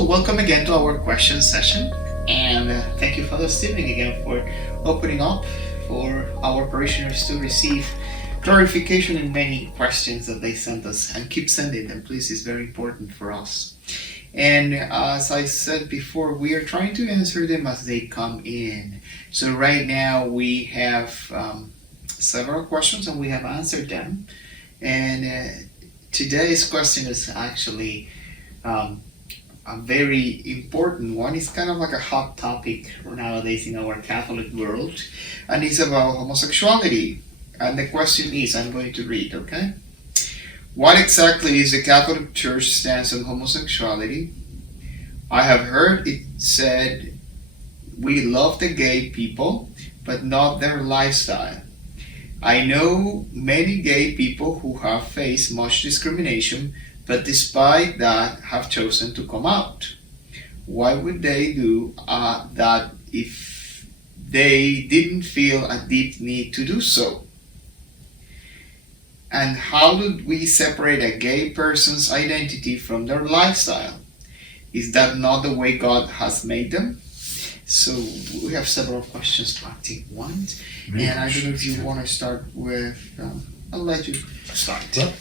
So welcome again to our question session, and thank you Father Stephen again for opening up for our parishioners to receive clarification in many questions that they sent us, and keep sending them, please. It's very important for us. And as I said before, we are trying to answer them as they come in. So right now we have several questions and we have answered them. And today's question is actually a very important one. It's kind of like a hot topic nowadays in our Catholic world, and it's about homosexuality. And the question is, I'm going to read, okay? What exactly is the Catholic Church stance on homosexuality? I have heard it said we love the gay people, but not their lifestyle. I know many gay people who have faced much discrimination, but despite that have chosen to come out. Why would they do that if they didn't feel a deep need to do so? And how do we separate a gay person's identity from their lifestyle? Is that not the way God has made them? So we have several questions packed in one. And I don't know if you want to start with, I'll let you start. Well,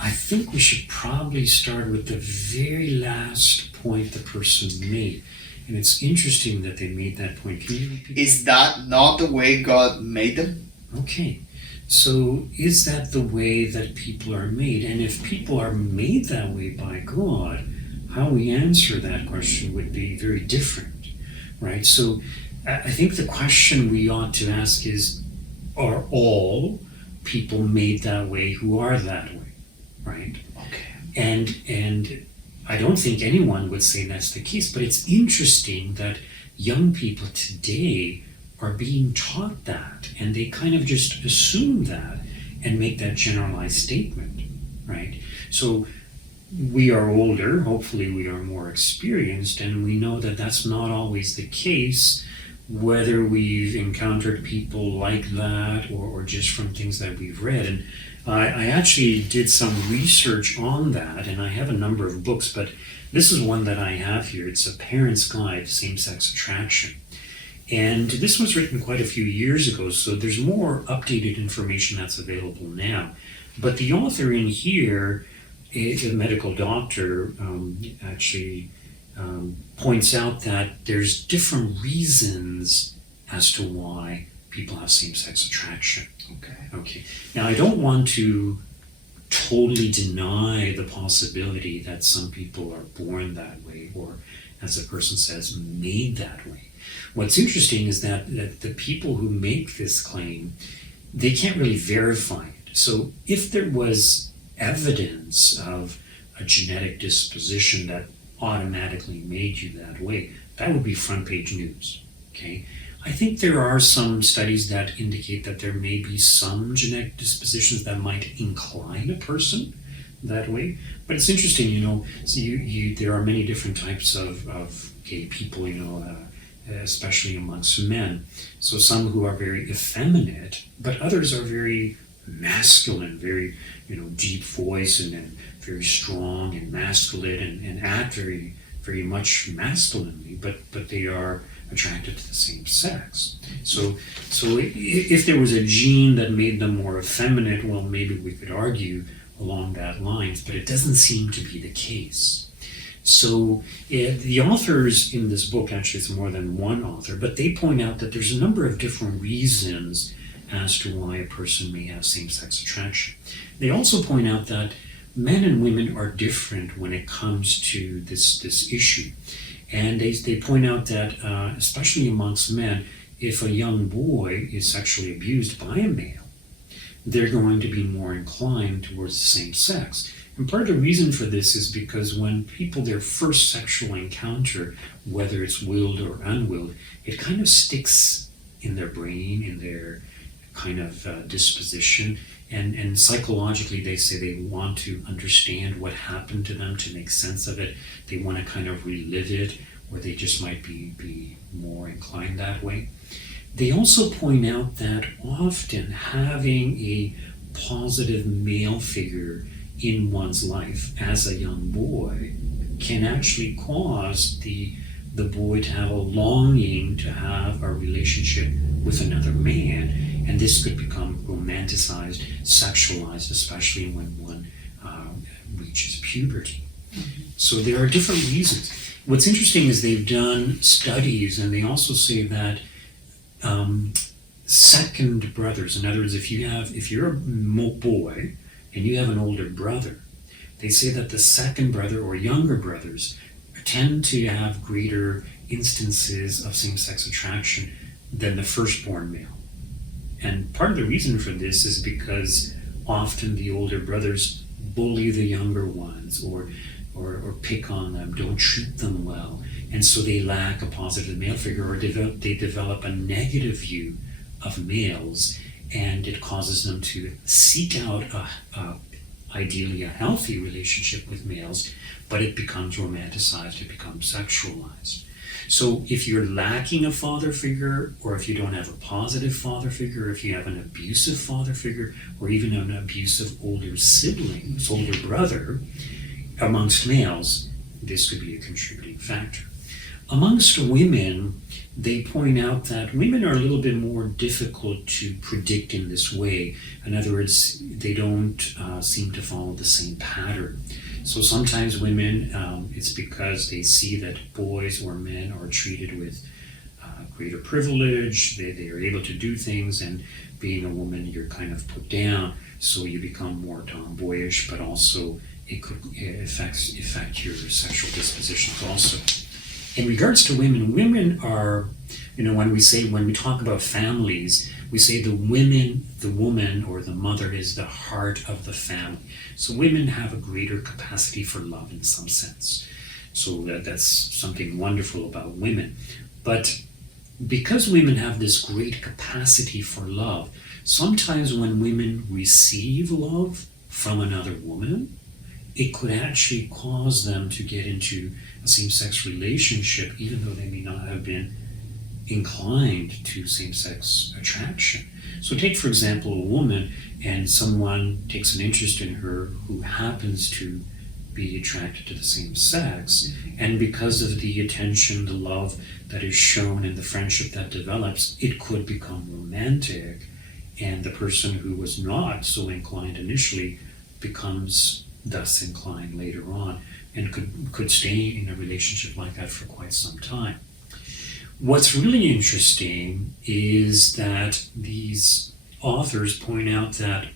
I think we should probably start with the very last point the person made. And it's interesting that they made that point. Can you repeat Is that not the way God made them? Okay. So is that the way that people are made? And if people are made that way by God, how we answer that question would be very different, right? So I think the question we ought to ask is, are all people made that way who are that way, right? Okay. And I don't think anyone would say that's the case, but it's interesting that young people today are being taught that, and they kind of just assume that and make that generalized statement, right? So we are older, hopefully we are more experienced, and we know that that's not always the case, whether we've encountered people like that or just from things that we've read. And I actually did some research on that, and I have a number of books, but this is one that I have here. It's A Parent's Guide to Same-Sex Attraction. And this was written quite a few years ago, so there's more updated information that's available now. But the author in here, a medical doctor, actually points out that there's different reasons as to why people have same-sex attraction. Okay. Now, I don't want to totally deny the possibility that some people are born that way, or, as the person says, made that way. What's interesting is that the people who make this claim, they can't really verify it. So if there was evidence of a genetic disposition that automatically made you that way, that would be front page news, okay? I think there are some studies that indicate that there may be some genetic dispositions that might incline a person that way. But it's interesting, so there are many different types of gay people, especially amongst men. So some who are very effeminate, but others are very masculine, very, deep voice and very strong and masculine and act very, very much masculinely, but they are attracted to the same sex. So if there was a gene that made them more effeminate, well, maybe we could argue along that lines, but it doesn't seem to be the case. So the authors in this book, actually it's more than one author, but they point out that there's a number of different reasons as to why a person may have same-sex attraction. They also point out that men and women are different when it comes to this issue. And they point out that, especially amongst men, if a young boy is sexually abused by a male, they're going to be more inclined towards the same sex. And part of the reason for this is because when people, their first sexual encounter, whether it's willed or unwilled, it kind of sticks in their brain, in their kind of disposition. And psychologically, they say they want to understand what happened to them to make sense of it. They want to kind of relive it, or they just might be more inclined that way. They also point out that often having a positive male figure in one's life as a young boy can actually cause the boy to have a longing to have a relationship with another man, and this could become romanticized, sexualized, especially when one reaches puberty. So there are different reasons. What's interesting is they've done studies, and they also say that second brothers, in other words, if you're a boy and you have an older brother, they say that the second brother or younger brothers tend to have greater instances of same-sex attraction than the firstborn male. And part of the reason for this is because often the older brothers bully the younger ones or pick on them, don't treat them well, and so they lack a positive male figure, or they develop a negative view of males, and it causes them to seek out ideally a healthy relationship with males, but it becomes romanticized, it becomes sexualized. So if you're lacking a father figure, or if you don't have a positive father figure, if you have an abusive father figure, or even an abusive older sibling, older brother, amongst males, this could be a contributing factor. Amongst women, they point out that women are a little bit more difficult to predict in this way. In other words, they don't seem to follow the same pattern. So sometimes women, it's because they see that boys or men are treated with greater privilege, they are able to do things, and being a woman, you're kind of put down, so you become more tomboyish, but also it could affect your sexual dispositions also. In regards to women, women are, when we talk about families, we say the woman or the mother is the heart of the family. So women have a greater capacity for love in some sense. So that's something wonderful about women. But because women have this great capacity for love, sometimes when women receive love from another woman, it could actually cause them to get into a same-sex relationship, even though they may not have been inclined to same-sex attraction. So take, for example, a woman, and someone takes an interest in her who happens to be attracted to the same sex, and because of the attention, the love that is shown, and the friendship that develops, it could become romantic, and the person who was not so inclined initially becomes thus inclined later on, and could stay in a relationship like that for quite some time. What's really interesting is that these authors point out that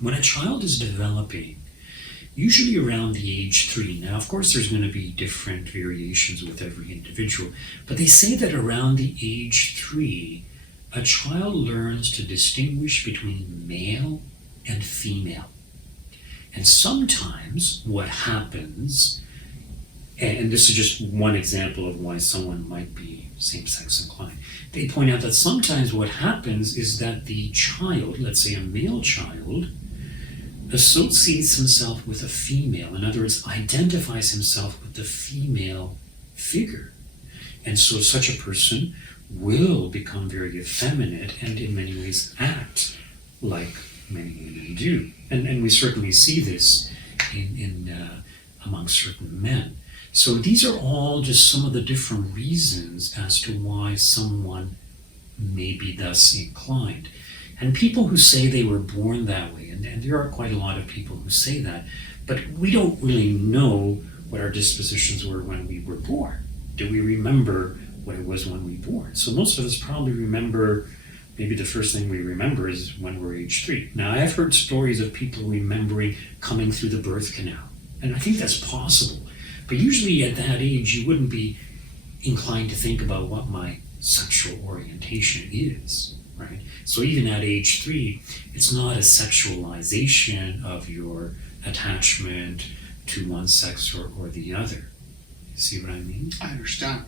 when a child is developing, usually around the age 3, now of course there's going to be different variations with every individual, but they say that around the age 3, a child learns to distinguish between male and female. And sometimes what happens, and this is just one example of why someone might be same-sex inclined, they point out that sometimes what happens is that the child, let's say a male child, associates himself with a female. In other words, identifies himself with the female figure. And so such a person will become very effeminate and in many ways act like many women do. And we certainly see this in among certain men. So these are all just some of the different reasons as to why someone may be thus inclined. And people who say they were born that way, and there are quite a lot of people who say that, but we don't really know what our dispositions were when we were born. Do we remember what it was when we were born? So most of us probably remember, maybe the first thing we remember is when we're age 3. Now, I've heard stories of people remembering coming through the birth canal, and I think that's possible. But usually at that age, you wouldn't be inclined to think about what my sexual orientation is, right? So even at age 3, it's not a sexualization of your attachment to one sex or the other. You see what I mean? I understand.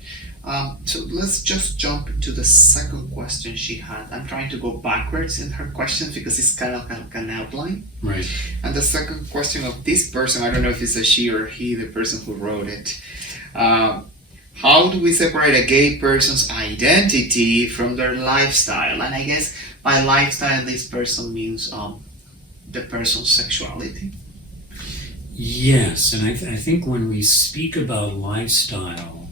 So let's just jump into the second question she had. I'm trying to go backwards in her questions because it's kind of like an outline. Right. And the second question of this person, I don't know if it's a she or he, the person who wrote it. How do we separate a gay person's identity from their lifestyle? And I guess by lifestyle, this person means the person's sexuality. Yes, and I think when we speak about lifestyle,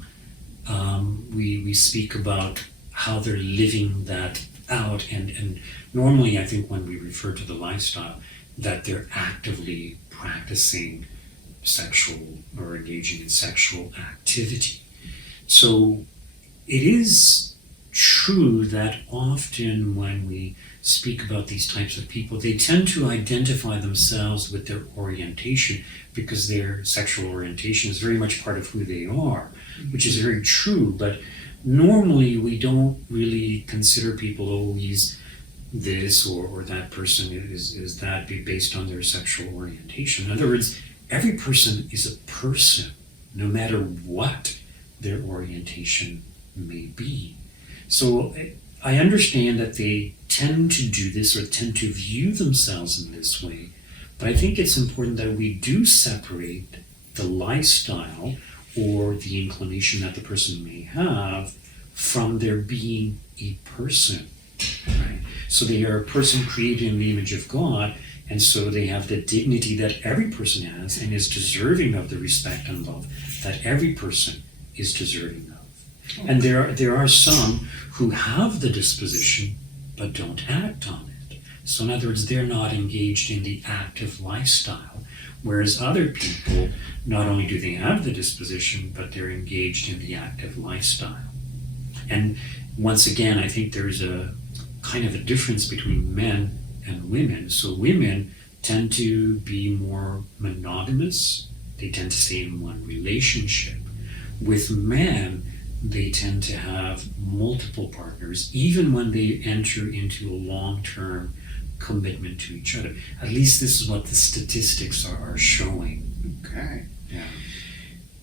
we speak about how they're living that out, and normally I think when we refer to the lifestyle, that they're actively practicing sexual or engaging in sexual activity. So it is true that often when we speak about these types of people, they tend to identify themselves with their orientation because their sexual orientation is very much part of who they are, which is very true. But normally we don't really consider people, oh, he's this or that person is that based on their sexual orientation. In other words, every person is a person, no matter what their orientation may be. So I understand that they tend to do this or tend to view themselves in this way, but I think it's important that we do separate the lifestyle or the inclination that the person may have from their being a person, right? So they are a person created in the image of God, and so they have the dignity that every person has and is deserving of the respect and love that every person is deserving of. And there are some who have the disposition but don't act on it. So in other words, they're not engaged in the active lifestyle, whereas other people, not only do they have the disposition, but they're engaged in the active lifestyle. And once again, I think there's a kind of a difference between men and women. So women tend to be more monogamous. They tend to stay in one relationship. With men, they tend to have multiple partners, even when they enter into a long-term commitment to each other. At least this is what the statistics are showing. Okay. Yeah.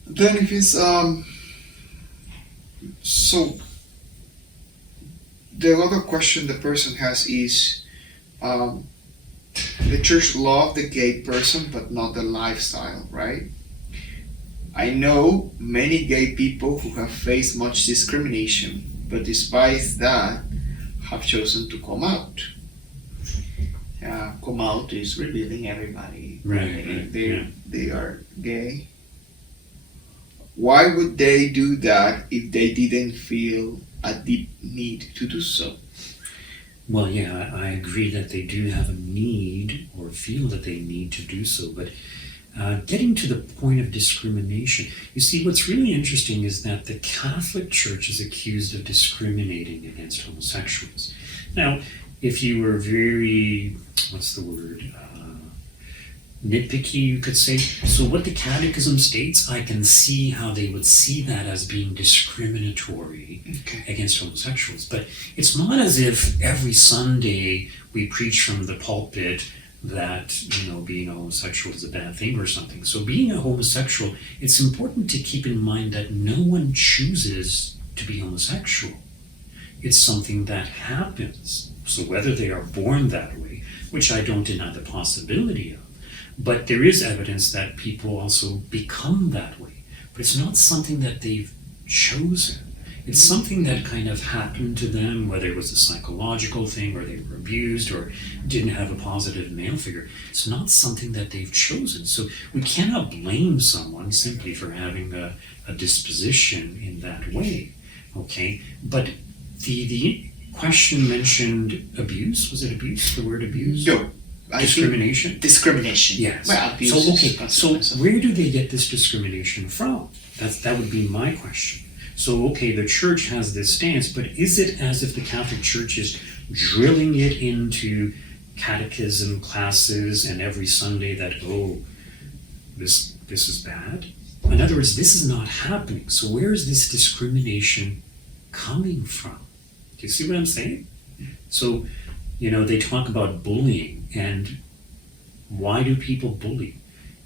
Then if it's so the other question the person has is the church loved the gay person but not the lifestyle, right? I know many gay people who have faced much discrimination, but despite that have chosen to come out. Come out is revealing everybody. Right. They are gay. Why would they do that if they didn't feel a deep need to do so? Well, yeah, I agree that they do have a need or feel that they need to do so, but getting to the point of discrimination, you see, what's really interesting is that the Catholic Church is accused of discriminating against homosexuals. Now, if you were very, nitpicky, you could say, so what the Catechism states, I can see how they would see that as being discriminatory against homosexuals. But it's not as if every Sunday we preach from the pulpit that, being a homosexual is a bad thing or something. So being a homosexual, it's important to keep in mind that no one chooses to be homosexual. It's something that happens. So whether they are born that way, which I don't deny the possibility of, but there is evidence that people also become that way. But it's not something that they've chosen. It's something that kind of happened to them, whether it was a psychological thing or they were abused or didn't have a positive male figure. It's not something that they've chosen. So we cannot blame someone simply for having a disposition in that way. Okay? But the question mentioned abuse. Was it abuse? The word abuse? No. Discrimination? Discrimination. Yes. Well, abuse. So where do they get this discrimination from? That would be my question. So, the church has this stance, but is it as if the Catholic Church is drilling it into catechism classes and every Sunday that, this is bad? In other words, this is not happening. So where is this discrimination coming from? Do you see what I'm saying? So, they talk about bullying, and why do people bully?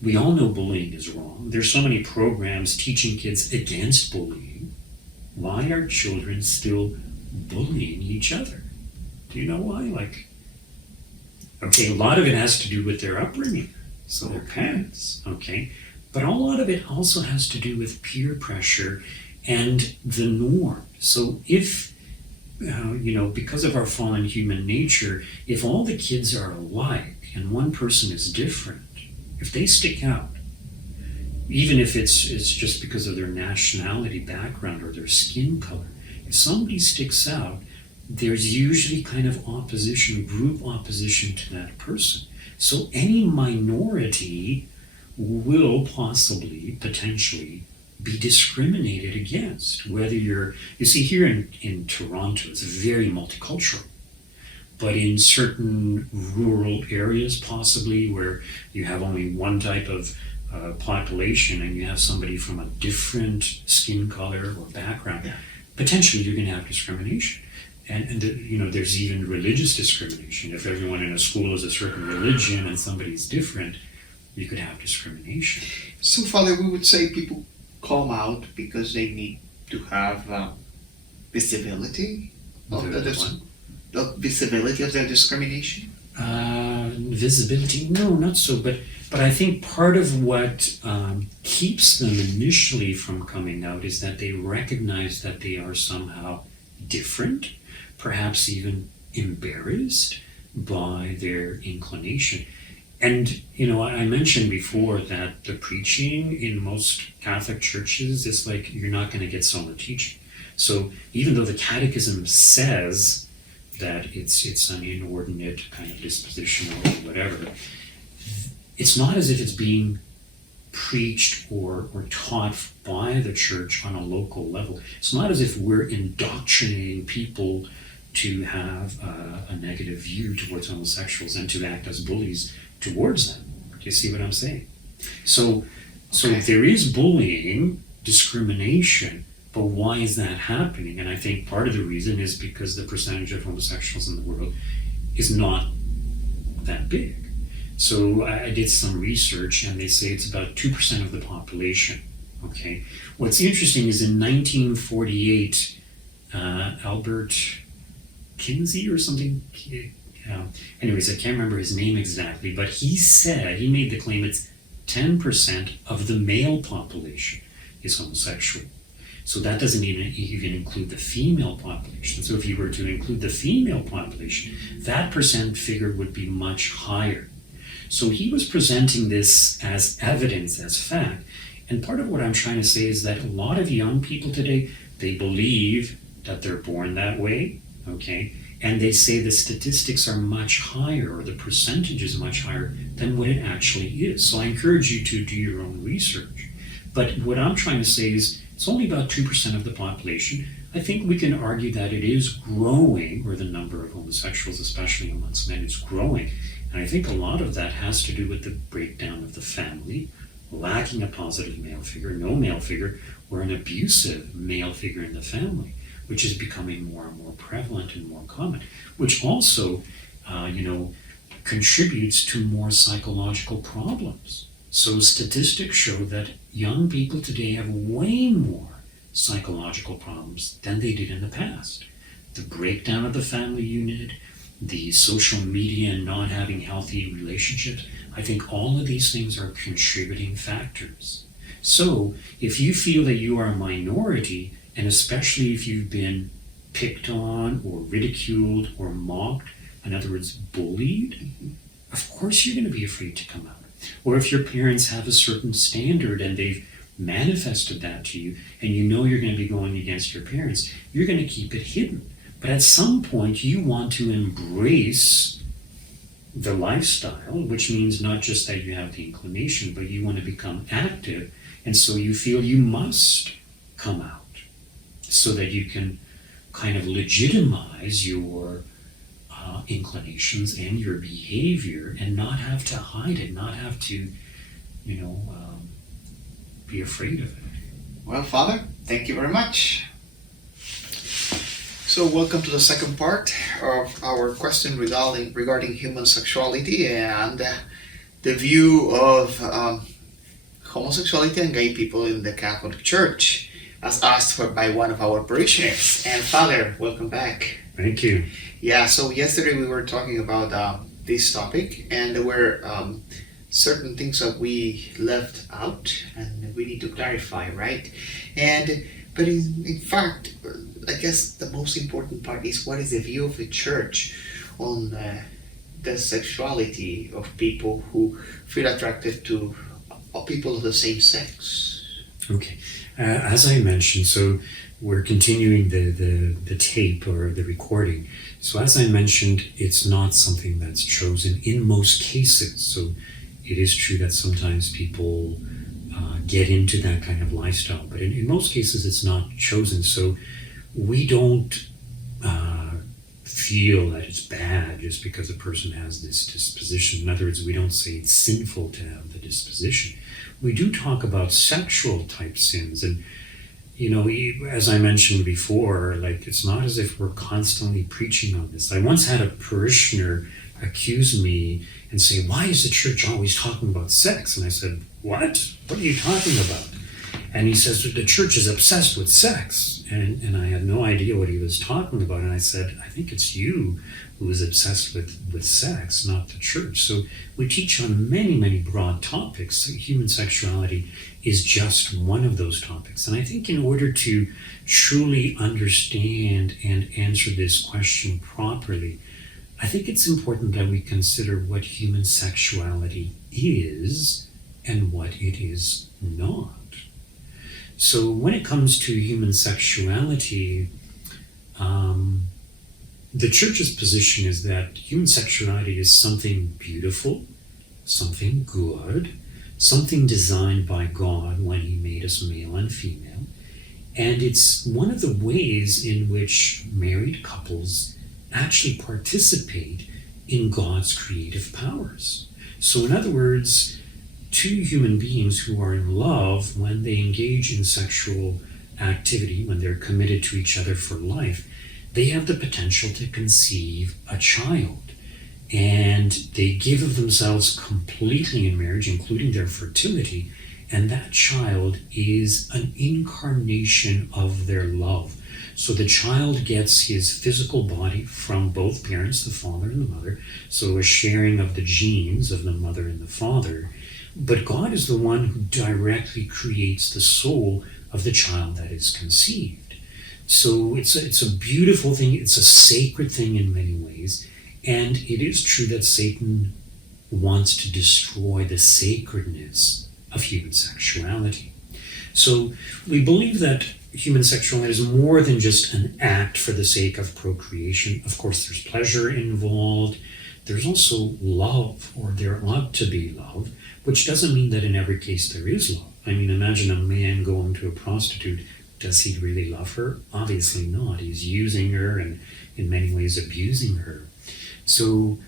We all know bullying is wrong. There's so many programs teaching kids against bullying. Why are children still bullying each other? Do you know why? A lot of it has to do with their upbringing, so their parents, but a lot of it also has to do with peer pressure and the norm. So if because of our fallen human nature, if all the kids are alike and one person is different, if they stick out, even if it's just because of their nationality background or their skin color. If somebody sticks out, there's usually kind of opposition, group opposition to that person. So any minority will possibly, potentially, be discriminated against. Whether you see here in Toronto, it's very multicultural. But in certain rural areas, possibly, where you have only one type of population and you have somebody from a different skin color or background, potentially you're going to have discrimination. And there's even religious discrimination. If everyone in a school is a certain religion and somebody's different, you could have discrimination. So, Father, we would say people come out because they need to have visibility of the visibility of their discrimination. Visibility? No, not so. But I think part of what keeps them initially from coming out is that they recognize that they are somehow different, perhaps even embarrassed by their inclination. And, I mentioned before that the preaching in most Catholic churches is like you're not going to get someone teaching. So even though the Catechism says that it's an inordinate kind of disposition or whatever, it's not as if it's being preached or taught by the church on a local level. It's not as if we're indoctrinating people to have a negative view towards homosexuals and to act as bullies towards them. Do you see what I'm saying? So there is bullying, discrimination, but why is that happening? And I think part of the reason is because the percentage of homosexuals in the world is not that big. So I did some research and they say it's about 2% of the population. Okay. What's interesting is in 1948, Albert Kinsey or something, anyways, I can't remember his name exactly, but he made the claim it's 10% of the male population is homosexual. So that doesn't even include the female population. So if you were to include the female population, that percent figure would be much higher. So he was presenting this as evidence, as fact. And part of what I'm trying to say is that a lot of young people today, they believe that they're born that way, okay? And they say the statistics are much higher, or the percentage is much higher than what it actually is. So I encourage you to do your own research. But what I'm trying to say is it's only about 2% of the population. I think we can argue that it is growing, or the number of homosexuals, especially amongst men, is growing. And I think a lot of that has to do with the breakdown of the family, lacking a positive male figure, no male figure, or an abusive male figure in the family, which is becoming more and more prevalent and more common, which also, contributes to more psychological problems. So statistics show that young people today have way more psychological problems than they did in the past. The breakdown of the family unit, the social media and not having healthy relationships, I think all of these things are contributing factors. So if you feel that you are a minority, and especially if you've been picked on or ridiculed or mocked, in other words, bullied, of course you're going to be afraid to come out. Or if your parents have a certain standard and they've manifested that to you, and you know you're going to be going against your parents, you're going to keep it hidden. But at some point you want to embrace the lifestyle, which means not just that you have the inclination, but you want to become active, and so you feel you must come out so that you can kind of legitimize your inclinations and your behavior and not have to hide it, not have to, be afraid of it. Well, Father, thank you very much. So welcome to the second part of our question regarding human sexuality and the view of homosexuality and gay people in the Catholic Church, as asked for by one of our parishioners. And Father, welcome back. Thank you. Yeah, so yesterday we were talking about this topic, and there were certain things that we left out and we need to clarify, right? But in fact, I guess the most important part is what is the view of the Church on the sexuality of people who feel attracted to people of the same sex? Okay. As I mentioned, so we're continuing the tape or the recording. So as I mentioned, it's not something that's chosen in most cases. So it is true that sometimes people get into that kind of lifestyle, but in most cases it's not chosen. So we don't feel that it's bad just because a person has this disposition. In other words, we don't say it's sinful to have the disposition. We do talk about sexual type sins, and as I mentioned before, like, it's not as if we're constantly preaching on this. I once had a parishioner accuse me and say, "Why is the church always talking about sex?" And I said, "What? What are you talking about?" And he says, "The church is obsessed with sex." And I had no idea what he was talking about. And I said, "I think it's you who is obsessed with sex, not the church." So we teach on many, many broad topics. Human sexuality is just one of those topics. And I think in order to truly understand and answer this question properly, I think it's important that we consider what human sexuality is and what it is not. So when it comes to human sexuality, the church's position is that human sexuality is something beautiful, something good, something designed by God when He made us male and female. And it's one of the ways in which married couples actually participate in God's creative powers. So in other words, two human beings who are in love, when they engage in sexual activity, when they're committed to each other for life, they have the potential to conceive a child. And they give of themselves completely in marriage, including their fertility, and that child is an incarnation of their love. So the child gets his physical body from both parents, the father and the mother, so a sharing of the genes of the mother and the father. But God is the one who directly creates the soul of the child that is conceived. So it's a beautiful thing. It's a sacred thing in many ways. And it is true that Satan wants to destroy the sacredness of human sexuality. So we believe that human sexuality is more than just an act for the sake of procreation. Of course, there's pleasure involved. There's also love, or there ought to be love, which doesn't mean that in every case there is love. I mean, imagine a man going to a prostitute. Does he really love her? Obviously not. He's using her and in many ways abusing her. So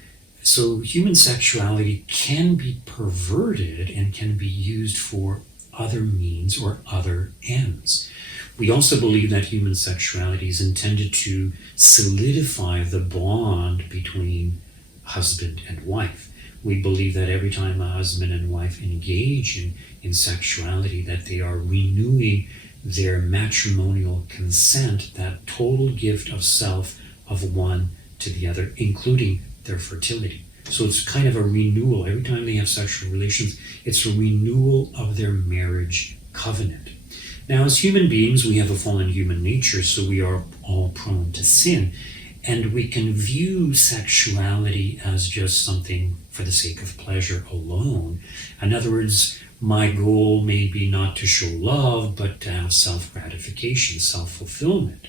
human sexuality can be perverted and can be used for other means or other ends. We also believe that human sexuality is intended to solidify the bond between husband and wife. We believe that every time a husband and wife engage in sexuality, that they are renewing their matrimonial consent, that total gift of self of one to the other, including their fertility. So it's kind of a renewal. Every time they have sexual relations, it's a renewal of their marriage covenant. Now, as human beings, we have a fallen human nature, so we are all prone to sin. And we can view sexuality as just something for the sake of pleasure alone. In other words, my goal may be not to show love, but to have self-gratification, self-fulfillment.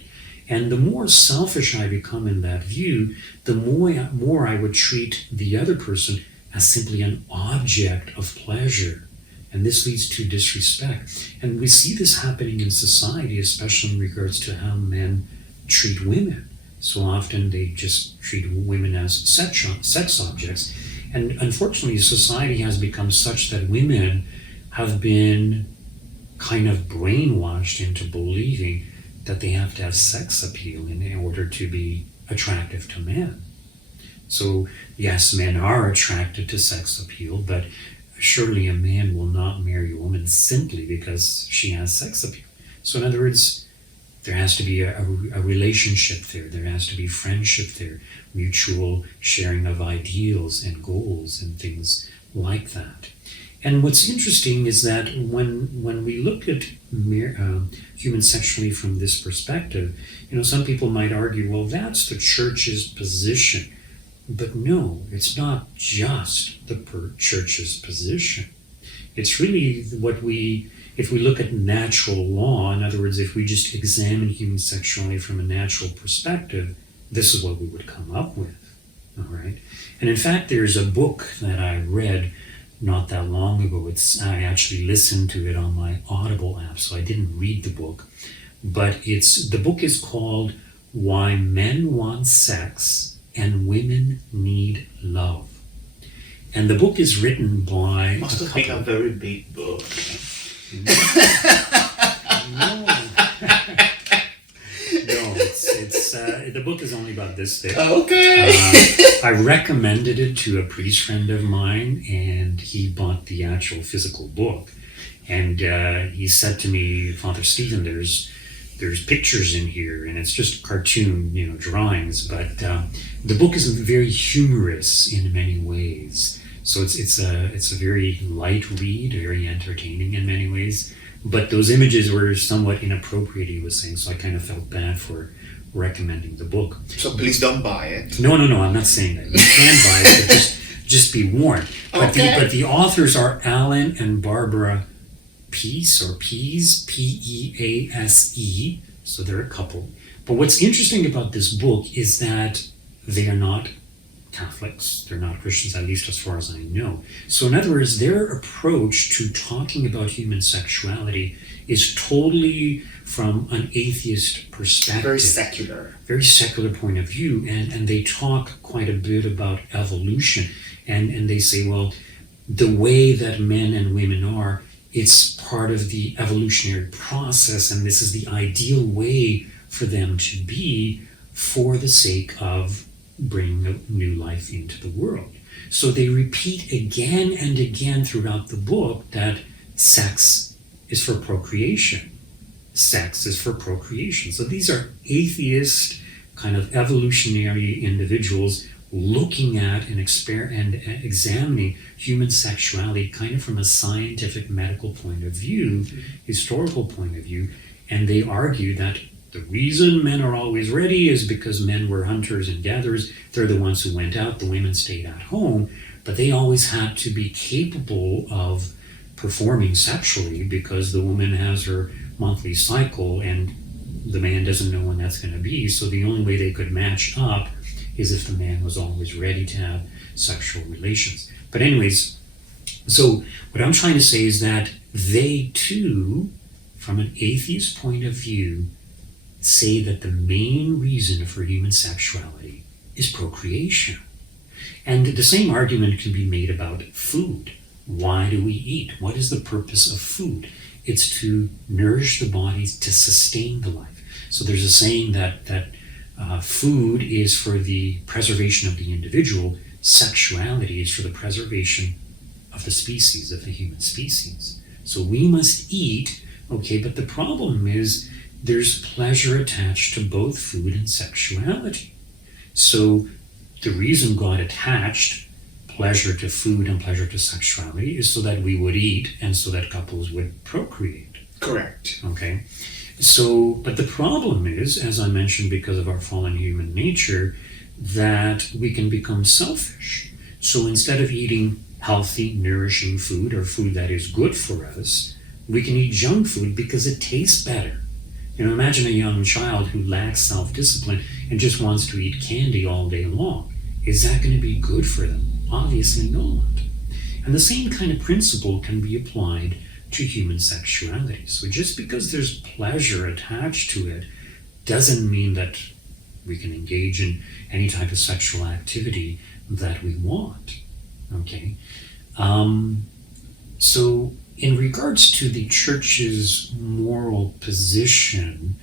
And the more selfish I become in that view, the more I would treat the other person as simply an object of pleasure. And this leads to disrespect. And we see this happening in society, especially in regards to how men treat women. So often they just treat women as sex objects. And unfortunately, society has become such that women have been kind of brainwashed into believing that they have to have sex appeal in order to be attractive to men. So yes, men are attracted to sex appeal, but surely a man will not marry a woman simply because she has sex appeal. So in other words, there has to be a relationship there. There has to be friendship there, mutual sharing of ideals and goals and things like that. And what's interesting is that when we look at human sexuality from this perspective, some people might argue, well, that's the church's position. But no, it's not just the church's position. It's really if we look at natural law, in other words, if we just examine human sexuality from a natural perspective, this is what we would come up with. All right. And in fact, there's a book that I read not that long ago. I actually listened to it on my Audible app, so I didn't read the book. But the book is called Why Men Want Sex and Women Need Love. And the book is written by Must have been a very big book. No, it's the book is only about this thick. Okay. I recommended it to a priest friend of mine, and he bought the actual physical book. And he said to me, Father Stephen, there's pictures in here, and it's just cartoon, drawings. But the book is very humorous in many ways. So it's a very light read, very entertaining in many ways. But those images were somewhat inappropriate, he was saying, so I kind of felt bad for recommending the book. So please don't buy it. No, I'm not saying that. You can buy it, but just be warned. Okay. But the authors are Alan and Barbara Pease, P-E-A-S-E, so they're a couple. But what's interesting about this book is that they are not Catholics, they're not Christians, at least as far as I know. So in other words, their approach to talking about human sexuality is totally from an atheist perspective. Very secular point of view, and they talk quite a bit about evolution, and they say, well, the way that men and women are, it's part of the evolutionary process, and this is the ideal way for them to be for the sake of bringing a new life into the world. So they repeat again and again throughout the book that sex is for procreation. Sex is for procreation. So these are atheist, kind of evolutionary individuals looking at and examining human sexuality kind of from a scientific, medical point of view, historical point of view, and they argue that the reason men are always ready is because men were hunters and gatherers. They're the ones who went out, the women stayed at home, but they always had to be capable of performing sexually because the woman has her monthly cycle and the man doesn't know when that's going to be. So the only way they could match up is if the man was always ready to have sexual relations. But anyways, so what I'm trying to say is that they too, from an atheist point of view, say that the main reason for human sexuality is procreation. And the same argument can be made about food. Why do we eat? What is the purpose of food? It's to nourish the body, to sustain the life. So there's a saying that food is for the preservation of the individual, sexuality is for the preservation of the species, of the human species. So we must eat, okay, but the problem is there's pleasure attached to both food and sexuality. So the reason God attached pleasure to food and pleasure to sexuality is so that we would eat and so that couples would procreate. Correct. Okay. So, but the problem is, as I mentioned, because of our fallen human nature, that we can become selfish. So instead of eating healthy, nourishing food or food that is good for us, we can eat junk food because it tastes better. Imagine a young child who lacks self-discipline and just wants to eat candy all day long. Is that going to be good for them? Obviously not. And the same kind of principle can be applied to human sexuality. So just because there's pleasure attached to it doesn't mean that we can engage in any type of sexual activity that we want. Okay? So in regards to the church's moral position,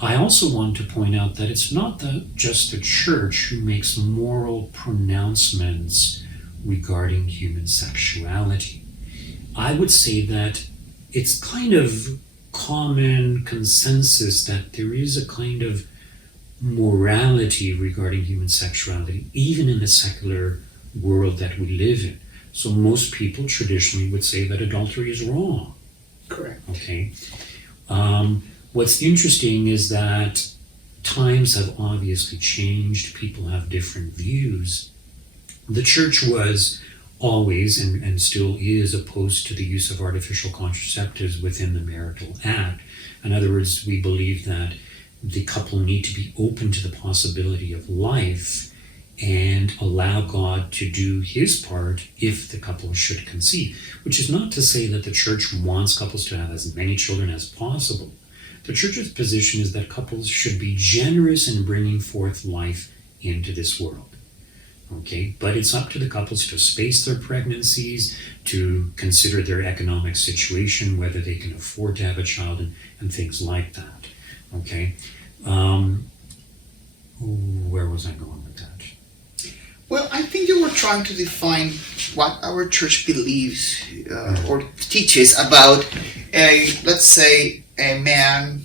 I also want to point out that it's not just the church who makes moral pronouncements regarding human sexuality. I would say that it's kind of common consensus that there is a kind of morality regarding human sexuality, even in the secular world that we live in. So most people traditionally would say that adultery is wrong. Correct. Okay. What's interesting is that times have obviously changed. People have different views. The church was always and still is opposed to the use of artificial contraceptives within the marital act. In other words, we believe that the couple need to be open to the possibility of life and allow God to do his part if the couple should conceive, which is not to say that the church wants couples to have as many children as possible. The church's position is that couples should be generous in bringing forth life into this world. Okay, but it's up to the couples to space their pregnancies, to consider their economic situation, whether they can afford to have a child, and things like that. Okay, where was I going with that? Well, I think you were trying to define what our church believes or teaches about let's say, a man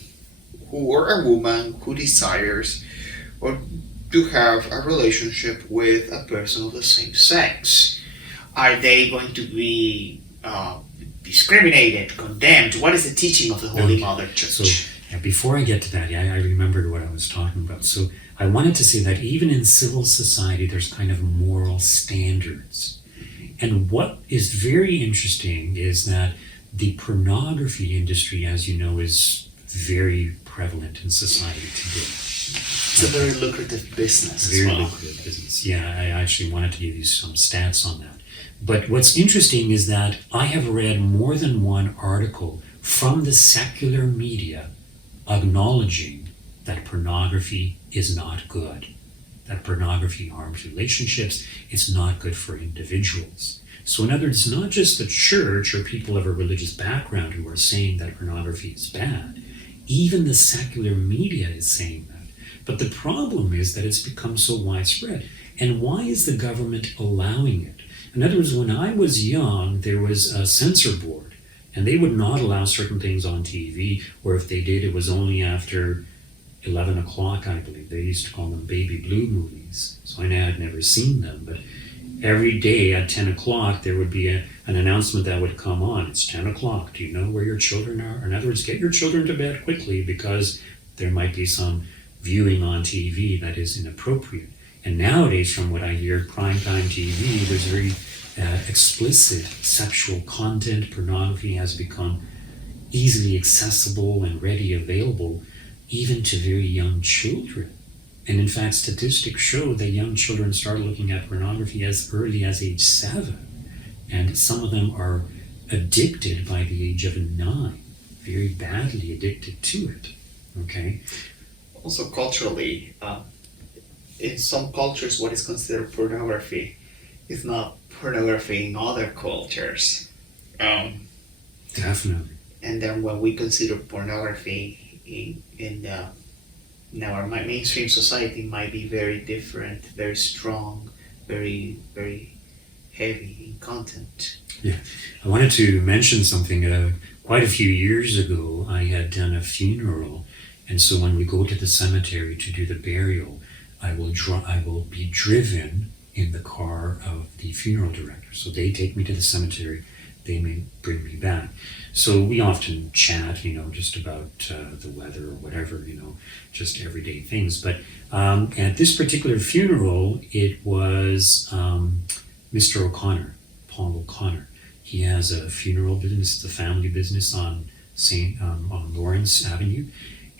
or a woman who desires or to have a relationship with a person of the same sex. Are they going to be discriminated, condemned? What is the teaching of the Holy Mother Church? So, before I get to that, I remembered what I was talking about. So I wanted to say that even in civil society, there's kind of moral standards. And what is very interesting is that the pornography industry, as you know, is very prevalent in society today. It's a very lucrative business as well. Very lucrative business. Yeah, I actually wanted to give you some stats on that. But what's interesting is that I have read more than one article from the secular media acknowledging that pornography is not good, that pornography harms relationships, it's not good for individuals. So in other words, not just the church or people of a religious background who are saying that pornography is bad, even the secular media is saying that. But the problem is that it's become so widespread. And why is the government allowing it? In other words, when I was young, there was a censor board, and they would not allow certain things on TV, or if they did, it was only after 11 o'clock, I believe. They used to call them baby blue movies. So I had never seen them, but every day at 10 o'clock, there would be an announcement that would come on. It's 10 o'clock. Do you know where your children are? In other words, get your children to bed quickly because there might be some viewing on TV that is inappropriate. And nowadays, from what I hear, primetime TV, there's very explicit sexual content. Pornography has become easily accessible and ready available, even to very young children. And in fact, statistics show that young children start looking at pornography as early as age 7. And some of them are addicted by the age of 9, very badly addicted to it. Okay? Also culturally, in some cultures, what is considered pornography is not pornography in other cultures. Definitely. And then when we consider pornography in our mainstream society, might be very different, very strong, very, very heavy in content. Yeah, I wanted to mention something. Quite a few years ago, I had done a funeral, and so when we go to the cemetery to do the burial, I will be driven in the car of the funeral director. So they take me to the cemetery, they may bring me back. So we often chat, just about the weather or whatever, just everyday things. But at this particular funeral, it was Mr. O'Connor, Paul O'Connor. He has a funeral business, the family business on Lawrence Avenue.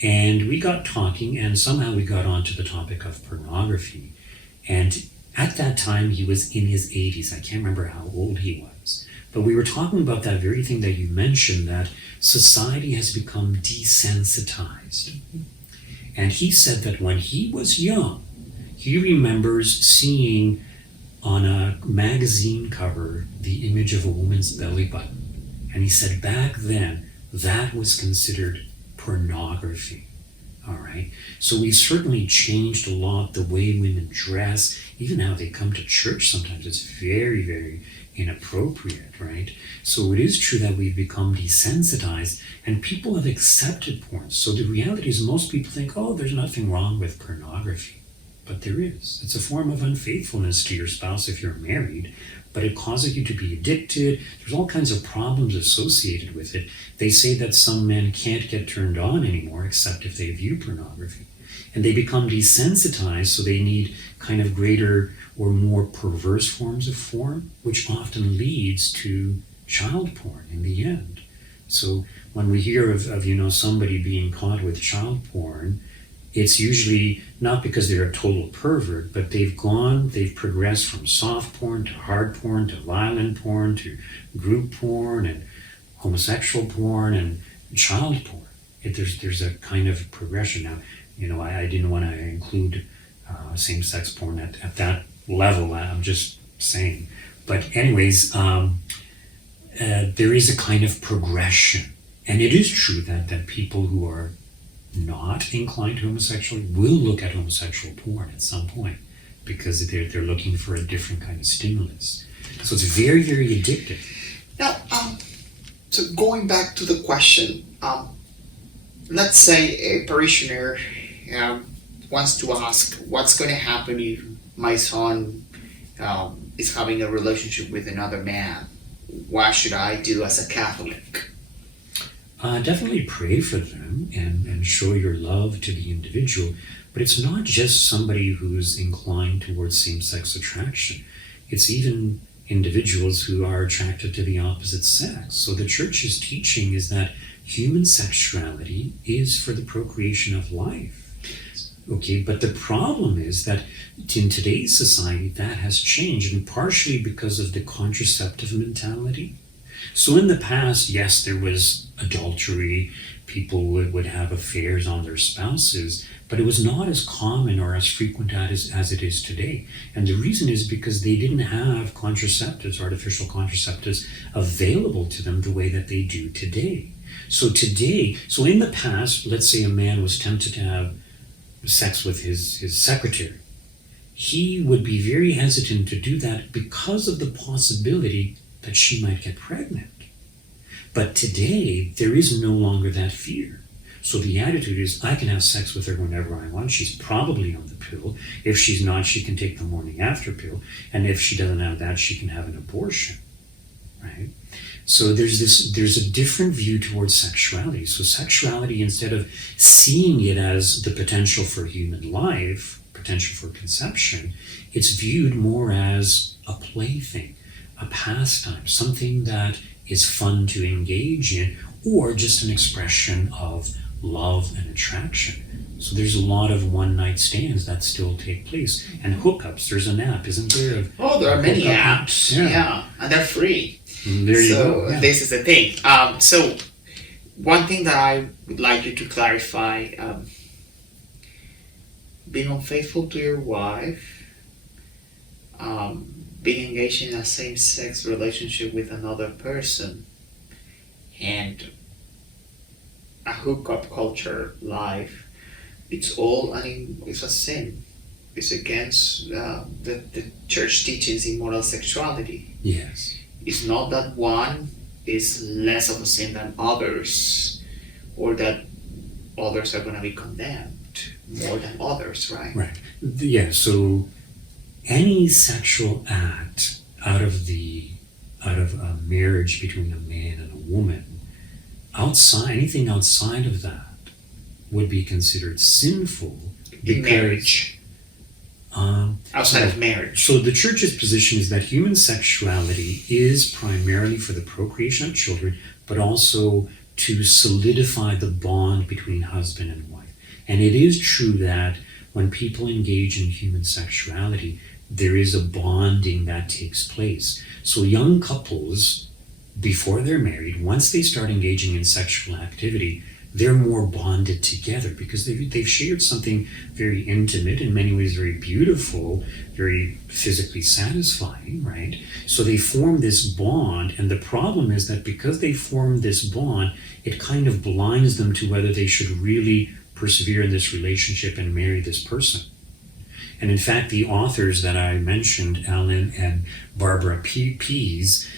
And we got talking, and somehow we got onto the topic of pornography. And at that time, he was in his 80s. I can't remember how old he was. But we were talking about that very thing that you mentioned, that society has become desensitized. And he said that when he was young, he remembers seeing on a magazine cover the image of a woman's belly button. And he said back then, that was considered pornography. All right. So we certainly changed a lot the way women dress, even how they come to church sometimes. It's very, very inappropriate, right? So it is true that we've become desensitized and people have accepted porn. So the reality is most people think, oh, there's nothing wrong with pornography. But there is. It's a form of unfaithfulness to your spouse if you're married, but it causes you to be addicted. There's all kinds of problems associated with it. They say that some men can't get turned on anymore except if they view pornography. and they become desensitized, so they need kind of greater or more perverse forms of form, which often leads to child porn in the end. So when we hear of somebody being caught with child porn, it's usually not because they're a total pervert, but they've progressed from soft porn to hard porn to violent porn to group porn and homosexual porn and child porn. There's a kind of progression. Now, I didn't want to include same-sex porn at that level. I'm just saying. But anyways, there is a kind of progression. And it is true that people who are not inclined to homosexuality will look at homosexual porn at some point because they're looking for a different kind of stimulus. So it's very, very addictive. Now, so going back to the question, let's say a parishioner wants to ask, what's going to happen if my son is having a relationship with another man? What should I do as a Catholic? Definitely pray for them and show your love to the individual. But it's not just somebody who's inclined towards same-sex attraction. It's even individuals who are attracted to the opposite sex. So the Church's teaching is that human sexuality is for the procreation of life. Okay, but the problem is that in today's society that has changed, and partially because of the contraceptive mentality. So in the past, yes, there was adultery, people would have affairs on their spouses, but it was not as common or as frequent as it is today. And the reason is because they didn't have contraceptives, artificial contraceptives, available to them the way that they do today. So in the past, let's say a man was tempted to have sex with his secretary. He would be very hesitant to do that because of the possibility that she might get pregnant. But today, there is no longer that fear. So the attitude is, I can have sex with her whenever I want. She's probably on the pill. If she's not, she can take the morning after pill. And if she doesn't have that, she can have an abortion, right? So there's a different view towards sexuality. So sexuality, instead of seeing it as the potential for human life, potential for conception, it's viewed more as a plaything, a pastime, something that is fun to engage in, or just an expression of love and attraction. So there's a lot of one-night stands that still take place. And hookups, there's an app, isn't there? There are many apps, yeah, and they're free. There you go. Yeah. This is the thing. So one thing that I would like you to clarify, being unfaithful to your wife, being engaged in a same-sex relationship with another person, and a hookup culture life, it's a sin. It's against the church teachings in moral sexuality. Yes. It's not that one is less of a sin than others, or that others are going to be condemned more than others, right? Right. Yeah, so any sexual act out of a marriage between a man and a woman, anything outside of that would be considered sinful in marriage. Outside of marriage. So the Church's position is that human sexuality is primarily for the procreation of children, but also to solidify the bond between husband and wife. And it is true that when people engage in human sexuality, there is a bonding that takes place. So young couples, before they're married, once they start engaging in sexual activity, they're more bonded together because they've shared something very intimate, in many ways very beautiful, very physically satisfying, right? So they form this bond, and the problem is that because they form this bond, it kind of blinds them to whether they should really persevere in this relationship and marry this person. And in fact, the authors that I mentioned, Alan and Barbara Pease,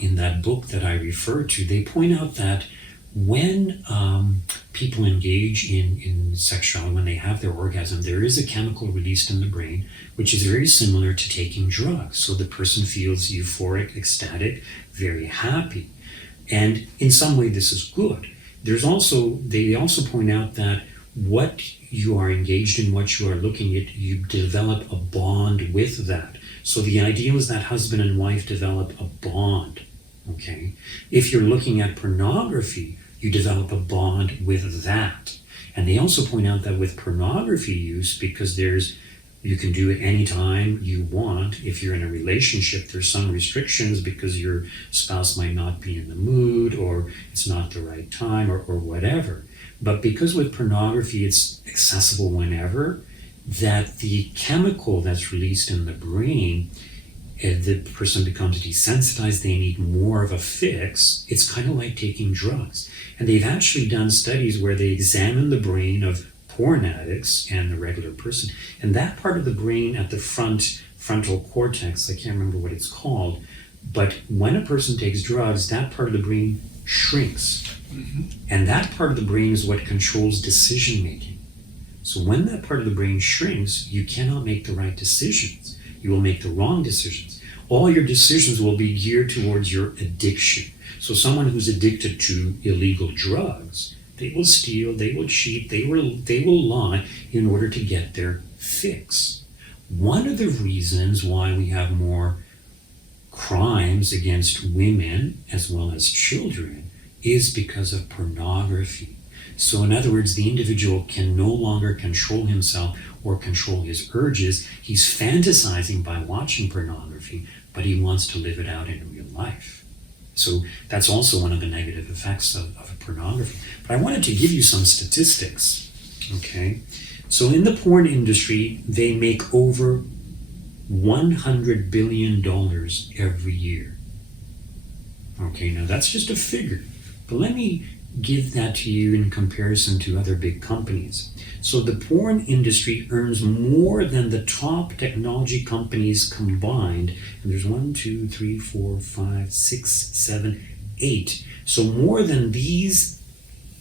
in that book that I referred to, they point out that when people engage in sexuality, when they have their orgasm, there is a chemical released in the brain, which is very similar to taking drugs. So the person feels euphoric, ecstatic, very happy. And in some way, this is good. They also point out that what you are engaged in, what you are looking at, you develop a bond with that. So the ideal is that husband and wife develop a bond, okay? If you're looking at pornography, you develop a bond with that. And they also point out that with pornography use, because you can do it anytime you want. If you're in a relationship, there's some restrictions because your spouse might not be in the mood, or it's not the right time, or whatever. But because with pornography it's accessible whenever, that the chemical that's released in the brain, the person becomes desensitized, they need more of a fix. It's kind of like taking drugs. And they've actually done studies where they examine the brain of porn addicts and the regular person. And that part of the brain at the frontal cortex, I can't remember what it's called, but when a person takes drugs, that part of the brain shrinks. Mm-hmm. And that part of the brain is what controls decision making. So when that part of the brain shrinks, you cannot make the right decisions. You will make the wrong decisions. All your decisions will be geared towards your addiction. So someone who's addicted to illegal drugs, they will steal, they will cheat, they will lie in order to get their fix. One of the reasons why we have more crimes against women as well as children is because of pornography. So in other words, the individual can no longer control himself or control his urges. He's fantasizing by watching pornography, but he wants to live it out in real life. So that's also one of the negative effects of pornography. But I wanted to give you some statistics, okay? So in the porn industry, they make over $100 billion every year. Okay, now that's just a figure. But let me give that to you in comparison to other big companies. So the porn industry earns more than the top technology companies combined. And there's 1, 2, 3, 4, 5, 6, 7, 8. So more than these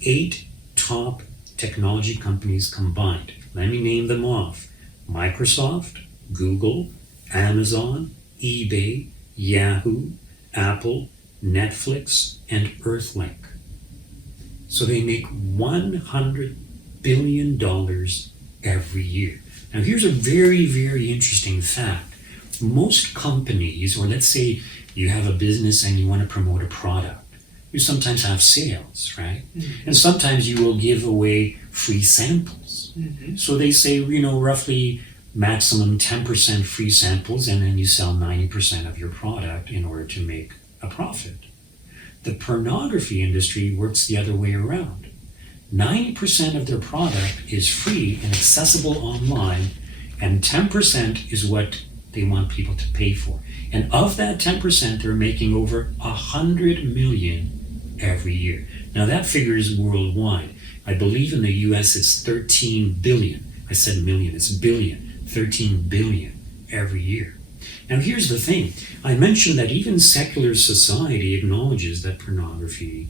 8 top technology companies combined. Let me name them off. Microsoft, Google, Amazon, eBay, Yahoo, Apple, Netflix, and Earthlink. So they make $100 billion every year. Now here's a very, very interesting fact. Most companies, or let's say you have a business and you want to promote a product, you sometimes have sales, right? Mm-hmm. And sometimes you will give away free samples. Mm-hmm. So they say, roughly maximum 10% free samples, and then you sell 90% of your product in order to make a profit. The pornography industry works the other way around. 90% of their product is free and accessible online, and 10% is what they want people to pay for. And of that 10%, they're making over 100 million every year. Now that figure is worldwide. I believe in the US it's 13 billion. I said million, it's billion. 13 billion every year. Now here's the thing. I mentioned that even secular society acknowledges that pornography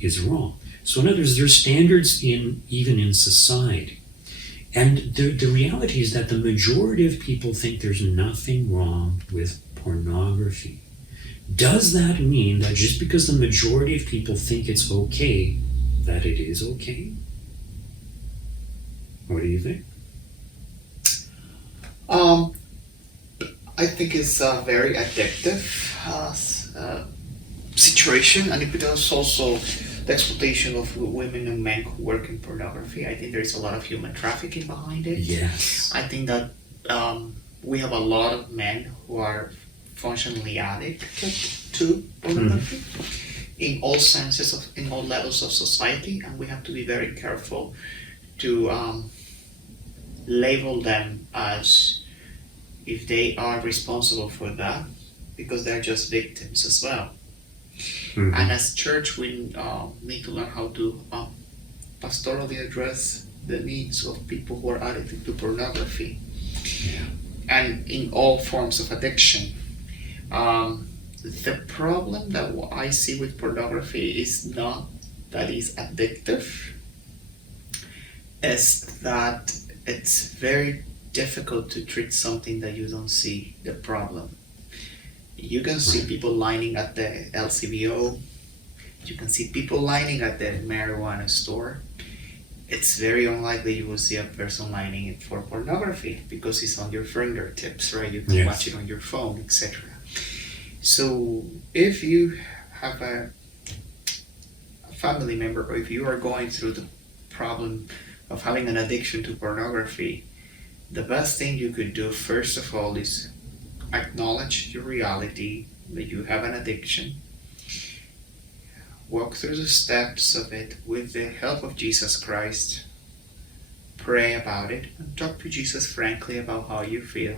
is wrong. So in other words, there's standards even in society. And the reality is that the majority of people think there's nothing wrong with pornography. Does that mean that just because the majority of people think it's okay, that it is okay? What do you think? I think it's a very addictive situation, and it is also the exploitation of women and men who work in pornography. I think there's a lot of human trafficking behind it. Yes. I think that we have a lot of men who are functionally addicted to pornography in all senses, in all levels of society, and we have to be very careful to label them as if they are responsible for that, because they're just victims as well. Mm-hmm. And as church, we need to learn how to pastorally address the needs of people who are addicted to pornography. Yeah. And in all forms of addiction. The problem that I see with pornography is not that it's addictive, is that it's very difficult to treat something that you don't see the problem. You can see people lining at the LCBO, you can see people lining at the marijuana store, it's very unlikely you will see a person lining it for pornography because it's on your fingertips, right? You can watch it on your phone, etc. So if you have a family member, or if you are going through the problem of having an addiction to pornography, the best thing you could do, first of all, is acknowledge your reality that you have an addiction. Walk through the steps of it with the help of Jesus Christ. Pray about it and talk to Jesus frankly about how you feel.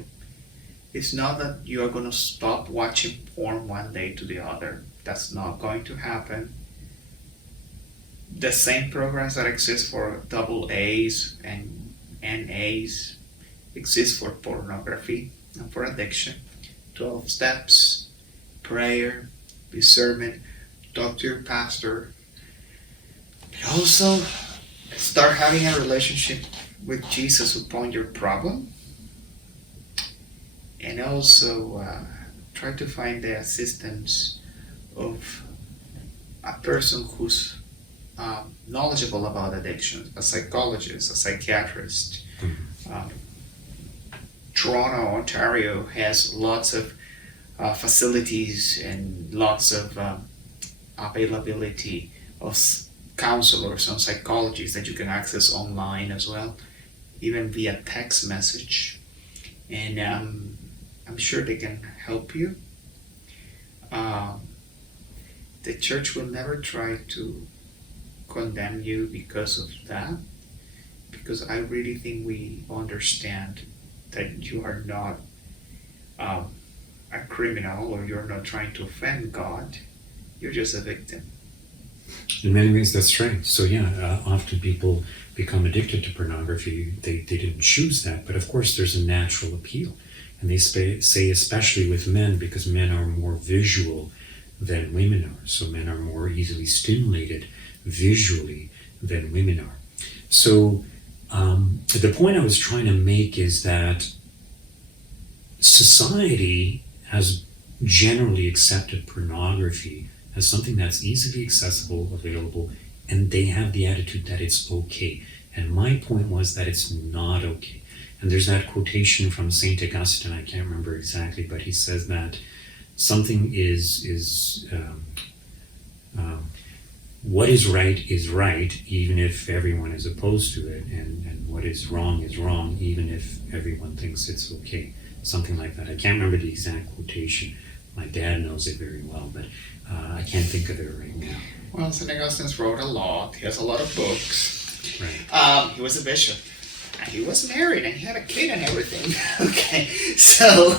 It's not that you are going to stop watching porn one day to the other. That's not going to happen. The same programs that exist for AA and NAs exist for pornography and for addiction. 12 steps, prayer, discernment, talk to your pastor. And also, start having a relationship with Jesus upon your problem. And also, try to find the assistance of a person who's knowledgeable about addiction, a psychologist, a psychiatrist. Toronto, Ontario has lots of facilities and lots of availability of counselors and psychologists that you can access online as well, even via text message. And I'm sure they can help you. The church will never try to condemn you because of that, because I really think we understand that you are not a criminal, or you're not trying to offend God. You're just a victim. In many ways, that's right. So often people become addicted to pornography. They didn't choose that, but of course there's a natural appeal. And they say, especially with men, because men are more visual than women are. So men are more easily stimulated visually than women are. So the point I was trying to make is that society has generally accepted pornography as something that's easily accessible, available, and they have the attitude that it's okay. And my point was that it's not okay. And there's that quotation from St. Augustine, I can't remember exactly, but he says that something is what is right, even if everyone is opposed to it, and what is wrong, even if everyone thinks it's okay. Something like that. I can't remember the exact quotation. My dad knows it very well, but I can't think of it right now. Well, St. Augustine wrote a lot. He has a lot of books. Right. He was a bishop. And he was married, and he had a kid and everything. Okay, so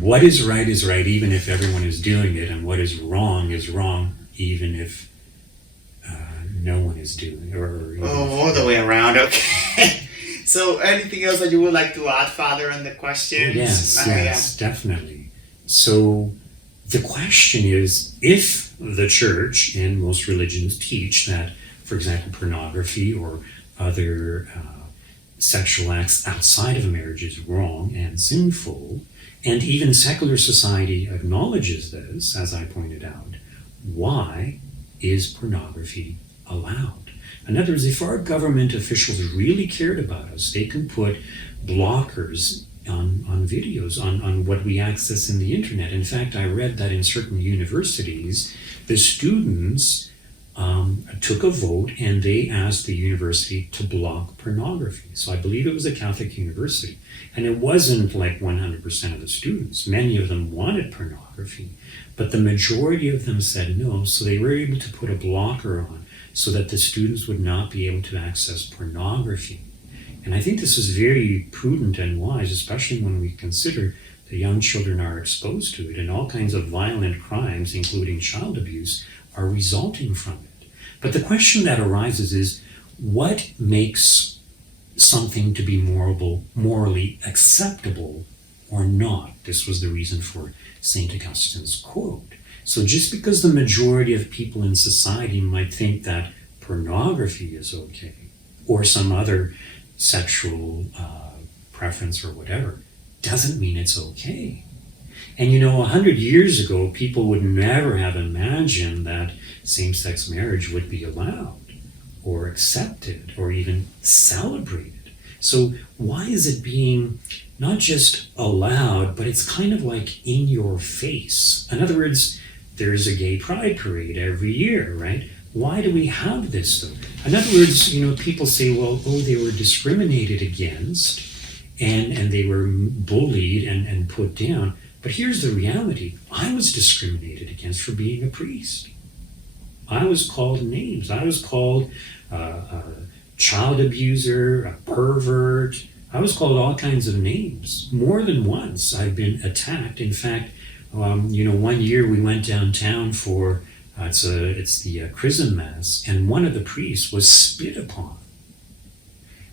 what is right, even if everyone is doing it, and what is wrong, even if no one is doing it. Or all the way around. Okay. So, anything else that you would like to add, Father, on the questions? Yes, definitely. So, the question is, if the church and most religions teach that, for example, pornography or other sexual acts outside of marriage is wrong and sinful, and even secular society acknowledges this, as I pointed out, why is pornography allowed? In other words, if our government officials really cared about us, they can put blockers on videos, on what we access in the internet. In fact, I read that in certain universities, the students took a vote and they asked the university to block pornography. So I believe it was a Catholic university. And it wasn't like 100% of the students. Many of them wanted pornography, but the majority of them said no. So they were able to put a blocker on so that the students would not be able to access pornography. And I think this is very prudent and wise, especially when we consider the young children are exposed to it, and all kinds of violent crimes, including child abuse, are resulting from it. But the question that arises is, what makes something to be morally acceptable or not? This was the reason for St. Augustine's quote. So just because the majority of people in society might think that pornography is okay, or some other sexual preference or whatever, doesn't mean it's okay. And 100 years ago, people would never have imagined that same-sex marriage would be allowed. or accepted or even celebrated. So why is it being not just allowed, but it's kind of like in your face? In other words, there's a gay pride parade every year, right? Why do we have this though? In other words, people say, well, they were discriminated against and they were bullied and put down. But here's the reality. I was discriminated against for being a priest. I was called names. I was called a child abuser, a pervert. I was called all kinds of names. More than once I've been attacked. In fact, 1 year we went downtown for, it's the Chrism Mass, and one of the priests was spit upon.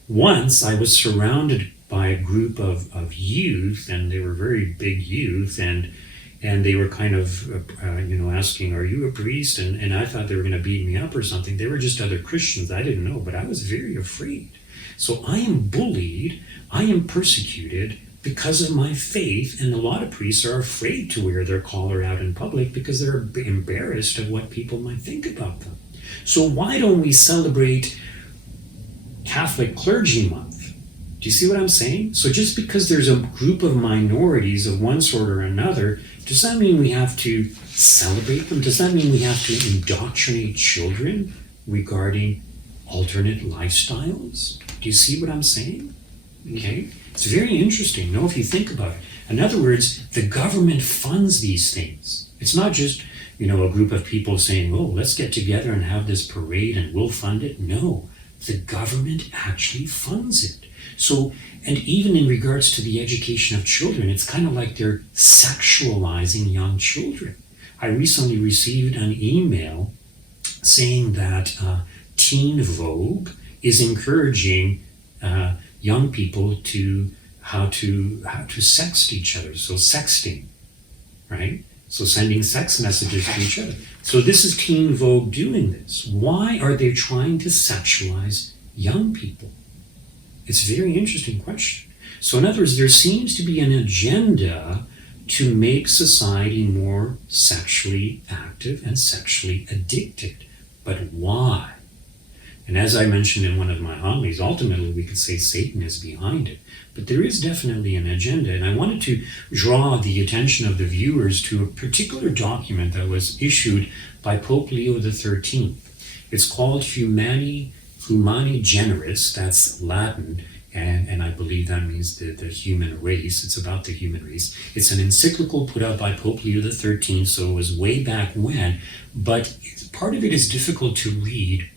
Once I was surrounded by a group of youth, and they were very big youth, and they were kind of, asking, are you a priest? And I thought they were going to beat me up or something. They were just other Christians. I didn't know, but I was very afraid. So I am bullied, I am persecuted because of my faith, and a lot of priests are afraid to wear their collar out in public because they're embarrassed of what people might think about them. So why don't we celebrate Catholic Clergy Month? Do you see what I'm saying? So just because there's a group of minorities of one sort or another, does that mean we have to celebrate them? Does that mean we have to indoctrinate children regarding alternate lifestyles? Do you see what I'm saying? Okay? It's very interesting, if you think about it. In other words, the government funds these things. It's not just, a group of people saying, let's get together and have this parade and we'll fund it. No, the government actually funds it. So, and even in regards to the education of children, it's kind of like they're sexualizing young children. I recently received an email saying that Teen Vogue is encouraging young people to how to sext each other. So sexting, right? So sending sex messages to each other. So this is Teen Vogue doing this. Why are they trying to sexualize young people? It's a very interesting question. So in other words, there seems to be an agenda to make society more sexually active and sexually addicted. But why? And as I mentioned in one of my homilies, ultimately we could say Satan is behind it. But there is definitely an agenda. And I wanted to draw the attention of the viewers to a particular document that was issued by Pope Leo XIII. It's called Humani Generis, that's Latin, and I believe that means the human race. It's about the human race. It's an encyclical put out by Pope Leo XIII, so it was way back when, but part of it is difficult to read.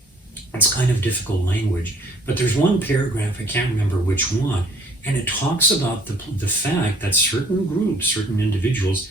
It's kind of difficult language, but there's one paragraph, I can't remember which one, and it talks about the fact that certain groups, certain individuals,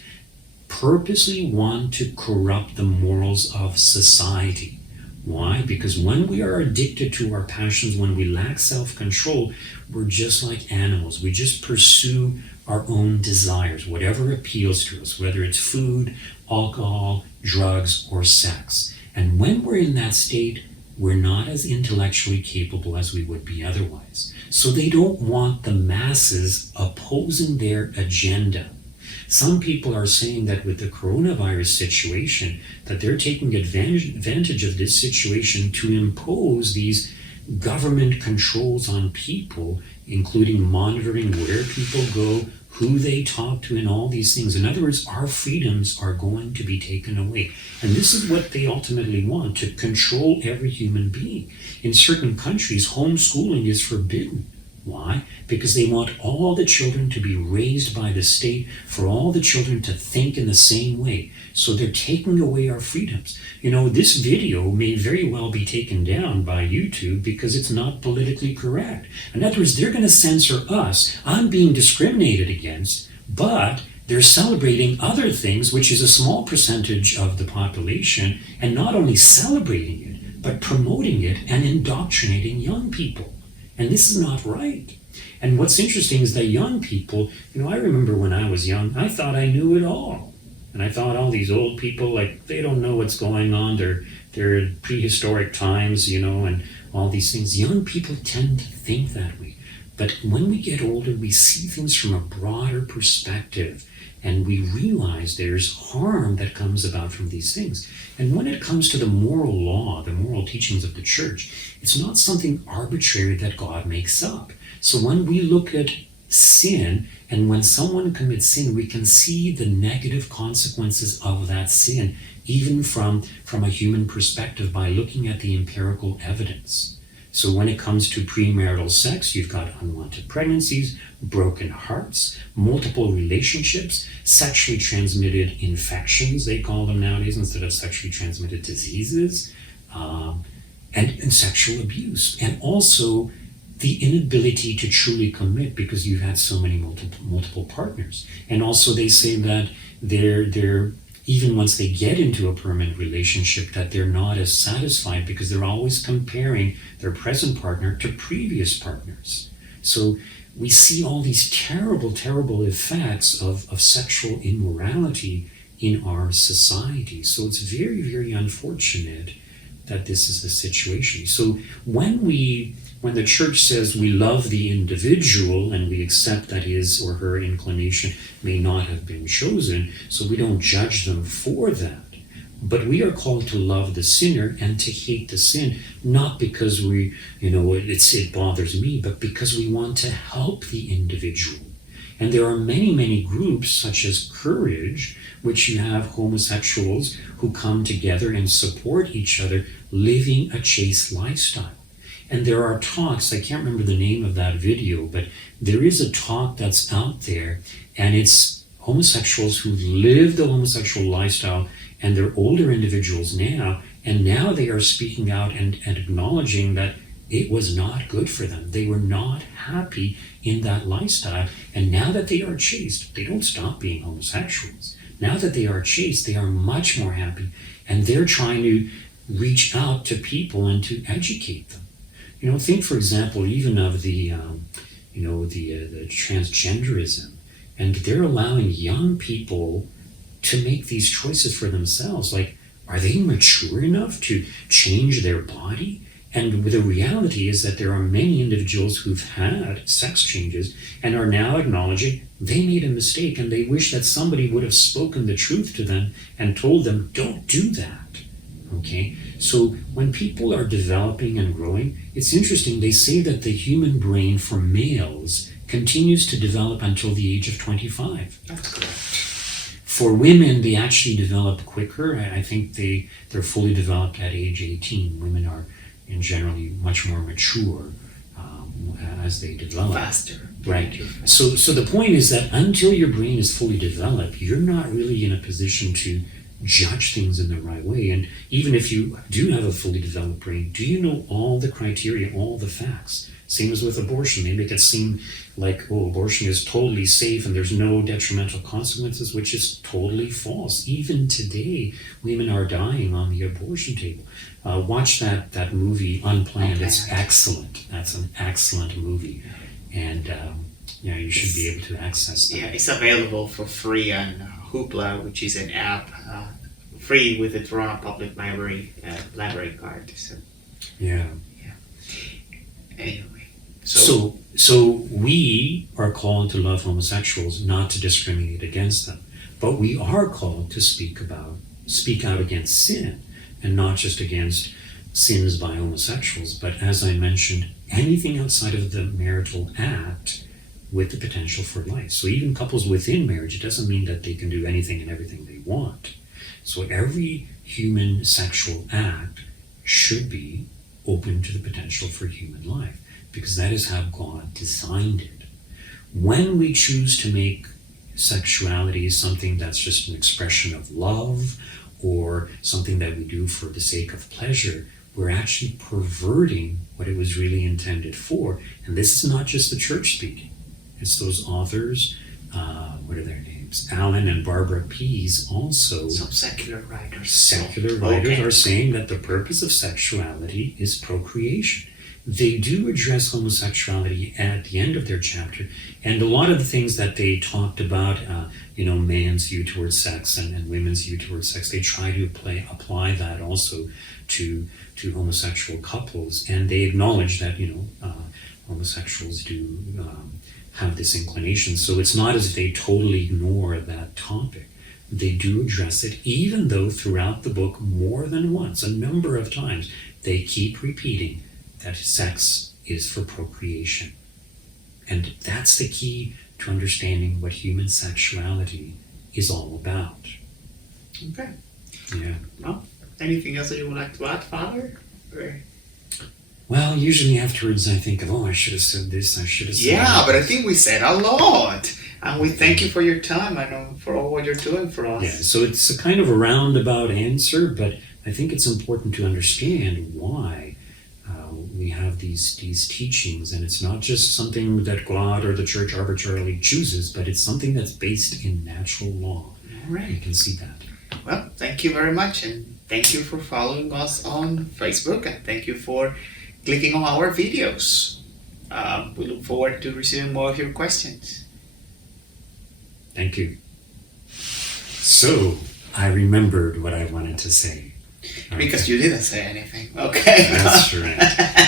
purposely want to corrupt the morals of society. Why? Because when we are addicted to our passions, when we lack self-control, we're just like animals. We just pursue our own desires, whatever appeals to us, whether it's food, alcohol, drugs, or sex. And when we're in that state, we're not as intellectually capable as we would be otherwise. So they don't want the masses opposing their agenda. Some people are saying that with the coronavirus situation, that they're taking advantage of this situation to impose these government controls on people, including monitoring where people go, who they talk to, and all these things. In other words, our freedoms are going to be taken away. And this is what they ultimately want, to control every human being. In certain countries, homeschooling is forbidden. Why? Because they want all the children to be raised by the state, for all the children to think in the same way. So they're taking away our freedoms. This video may very well be taken down by YouTube because it's not politically correct. In other words, they're going to censor us. I'm being discriminated against, but they're celebrating other things, which is a small percentage of the population, and not only celebrating it, but promoting it and indoctrinating young people. And this is not right. And what's interesting is that young people, I remember when I was young, I thought I knew it all. And I thought all these old people, they don't know what's going on. They're prehistoric times, and all these things. Young people tend to think that way. But when we get older, we see things from a broader perspective, and we realize there's harm that comes about from these things. And when it comes to the moral law, the moral teachings of the church, it's not something arbitrary that God makes up. So when we look at sin, and when someone commits sin, we can see the negative consequences of that sin, even from a human perspective, by looking at the empirical evidence. So when it comes to premarital sex, you've got unwanted pregnancies, broken hearts, multiple relationships, sexually transmitted infections, they call them nowadays, instead of sexually transmitted diseases, and sexual abuse. And also the inability to truly commit because you've had so many multiple partners. And also they say that they're even once they get into a permanent relationship, that they're not as satisfied because they're always comparing their present partner to previous partners. So we see all these terrible, terrible effects of sexual immorality in our society. So it's very, very unfortunate that this is the situation. So when the church says we love the individual and we accept that his or her inclination may not have been chosen, so we don't judge them for that. But we are called to love the sinner and to hate the sin, not because it bothers me, but because we want to help the individual. And there are many, many groups, such as Courage, which you have homosexuals who come together and support each other, living a chaste lifestyle. And there are talks, I can't remember the name of that video, but there is a talk that's out there, and it's homosexuals who live the homosexual lifestyle, and they're older individuals now, and now they are speaking out and acknowledging that it was not good for them. They were not happy in that lifestyle, and now that they are chaste, they don't stop being homosexuals. Now that they are chaste, they are much more happy, and they're trying to reach out to people and to educate them. Think, for example, even of the transgenderism, and they're allowing young people to make these choices for themselves. Like, are they mature enough to change their body? And the reality is that there are many individuals who've had sex changes and are now acknowledging they made a mistake, and they wish that somebody would have spoken the truth to them and told them, don't do that. Okay, so when people are developing and growing, it's interesting, they say that the human brain for males continues to develop until the age of 25. That's correct. For women, they actually develop quicker. I think they're fully developed at age 18. Women are in generally much more mature as they develop. Faster. Right. So the point is that until your brain is fully developed, you're not really in a position to judge things in the right way. And even if you do have a fully developed brain, do you know all the criteria, all the facts? Same as with abortion. They make it seem like, abortion is totally safe and there's no detrimental consequences, which is totally false. Even today, women are dying on the abortion table. Watch that movie, Unplanned. It's excellent. That's an excellent movie. And you should be able to access that. Yeah, it's available for free on Hoopla, which is an app, free with the Toronto Public Library card. So. Yeah. Anyway. So we are called to love homosexuals, not to discriminate against them. But we are called to speak out against sin, and not just against sins by homosexuals, but as I mentioned, anything outside of the marital act with the potential for life. So even couples within marriage, it doesn't mean that they can do anything and everything they want. So every human sexual act should be open to the potential for human life, because that is how God designed it. When we choose to make sexuality something that's just an expression of love or something that we do for the sake of pleasure, we're actually perverting what it was really intended for. And this is not just the church speaking. It's those authors, what are their names? Alan and Barbara Pease also. Some secular writers. Secular writers are saying that the purpose of sexuality is procreation. They do address homosexuality at the end of their chapter, and a lot of the things that they talked about, man's view towards sex and women's view towards sex, they try to apply that also to homosexual couples, and they acknowledge that homosexuals do have this inclination. So it's not as if they totally ignore that topic. They do address it, even though throughout the book, more than once, a number of times, they keep repeating that sex is for procreation. And that's the key to understanding what human sexuality is all about. Okay. Yeah. Well, anything else that you would like to add, Father? Or... Well, usually afterwards I think of, I should have said this, I should have said that. Yeah, but I think we said a lot. And we thank you for your time and for all what you're doing for us. Yeah, so it's a kind of a roundabout answer, but I think it's important to understand why we have these teachings, and it's not just something that God or the church arbitrarily chooses, but it's something that's based in natural law. All right. You can see that. Well, thank you very much, and thank you for following us on Facebook, and thank you for clicking on our videos. We look forward to receiving more of your questions. Thank you. So, I remembered what I wanted to say. Because you didn't say anything. Okay. That's right.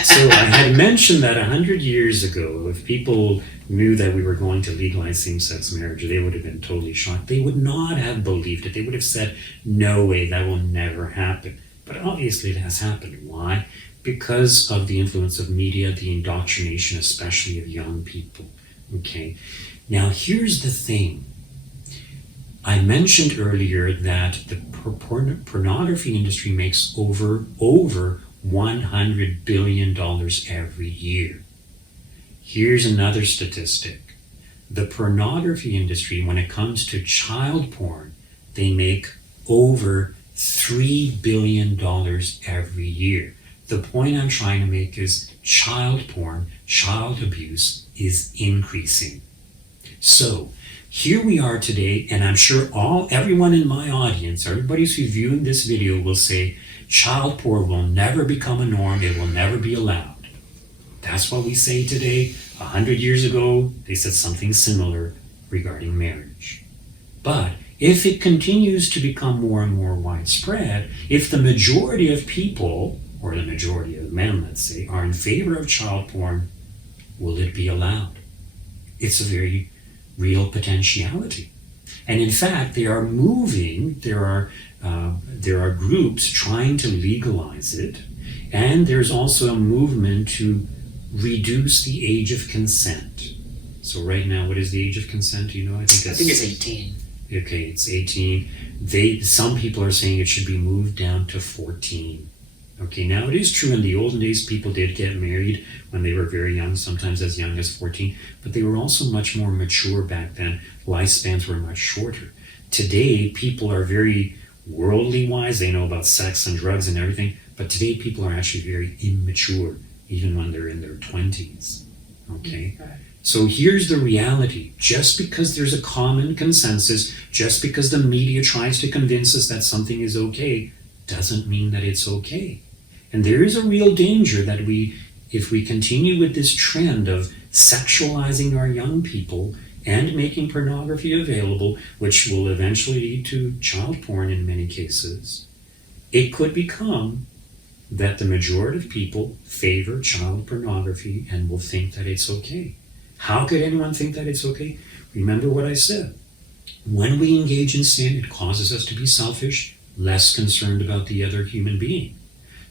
So I had mentioned that 100 years ago, if people knew that we were going to legalize same-sex marriage, they would have been totally shocked. They would not have believed it. They would have said, no way, that will never happen. But obviously it has happened. Why? Because of the influence of media, the indoctrination, especially of young people. Okay. Now here's the thing. I mentioned earlier that the pornography industry makes over $100 billion every year. Here's another statistic. The pornography industry, when it comes to child porn, they make over $3 billion every year. The point I'm trying to make is child porn, child abuse is increasing. So, here we are today, and I'm sure everyone in my audience, everybody who's viewing this video will say, child porn will never become a norm, it will never be allowed. That's what we say today. 100 years ago, they said something similar regarding marriage. But if it continues to become more and more widespread, if the majority of people, or the majority of men, let's say, are in favor of child porn, will it be allowed? It's a very real potentiality. And in fact, there are groups trying to legalize it, and there's also a movement to reduce the age of consent. So right now, what is the age of consent? Do you know? I think it's 18. Okay, it's 18. Some people are saying it should be moved down to 14. Okay, now it is true in the olden days people did get married when they were very young, sometimes as young as 14, but they were also much more mature back then. Lifespans were much shorter. Today, people are very worldly wise, they know about sex and drugs and everything, but today people are actually very immature, even when they're in their 20s. Okay? So here's the reality. Just because there's a common consensus, just because the media tries to convince us that something is okay, doesn't mean that it's okay. And there is a real danger that if we continue with this trend of sexualizing our young people and making pornography available, which will eventually lead to child porn in many cases, it could become that the majority of people favor child pornography and will think that it's okay. How could anyone think that it's okay? Remember what I said. When we engage in sin, it causes us to be selfish, less concerned about the other human being.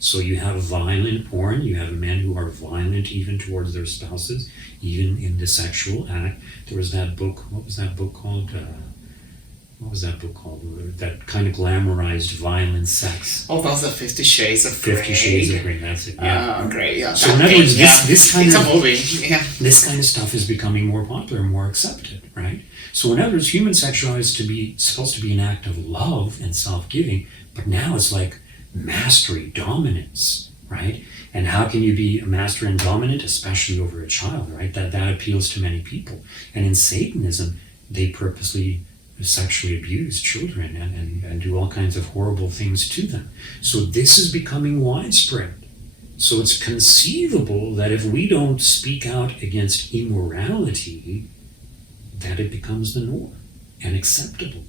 So you have violent porn, you have men who are violent even towards their spouses, even in the sexual act. There was that book, what was that book called? That kind of glamorized violent sex. Oh, that's the 50 Shades of Grey. 50 Shades of Grey, that's it, yeah. Great, yeah. So in other words, this kind it's of a movie, yeah. This kind of stuff is becoming more popular, more accepted, right? So in other words, human sexuality is supposed to be an act of love and self-giving, but now it's like mastery, dominance, right? And how can you be a master and dominant, especially over a child, right? That appeals to many people. And in Satanism, they purposely sexually abuse children and do all kinds of horrible things to them. So this is becoming widespread. So it's conceivable that if we don't speak out against immorality, that it becomes the norm and acceptable.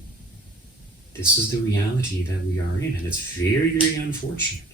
This is the reality that we are in, and it's very, very unfortunate.